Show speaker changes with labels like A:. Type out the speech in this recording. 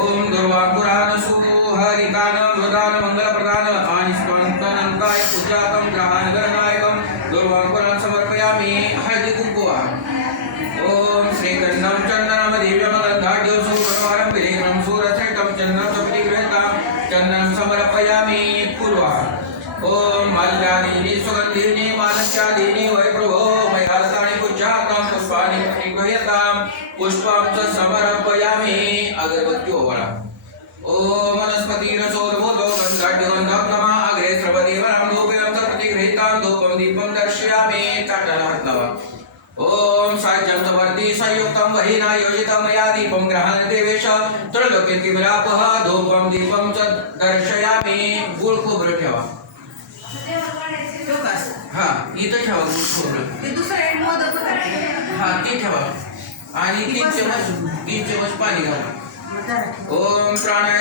A: ओम ध्रुवांकुरानसु हरिकानं मृदान मंगल प्रदान आनिस्पंदनंताय पूजातं ग्रहान गणनायकं ध्रुवांकुरान समर्पयामि, हरि कुंकुआ ओम श्री गन्नम चंदनम दिव्यम गंधाढ्यो सुपरवारं विरेकं सूरसेटं चंदनं सप्ति गृहतां चंदनं समर्पयामि पूर्वा ओम मल्लादीनि, सुगन्धीनि मानस्यादीनि वै प्रभो मयालतानि पूजातं पुष्पाणि गृह्यताम् पुष्पं च समर्पयामि अगरबत्ती ओवाळा ओम वनस्पतिरसोर्भूतो गन्धाढ्यगन्धप्रमा अग्रे स्रवदेवनां धूपं च प्रतिगृहीतां धूपं दीपं दर्शयामि हात लावा ओम साज्यं समर्ति संयुक्तं वहिना योजितं मया दीपं ग्रहण देवेश त्रैलोक्यं विलापः धूपं दीपं च दर्शयामि गुळ खोबरं ठेवा? हा इथं ठेवा गुळ खोबरं. हा ते ठेवा आणि तीन चमच तीन चमच पाणी घाला. ओम प्राणाय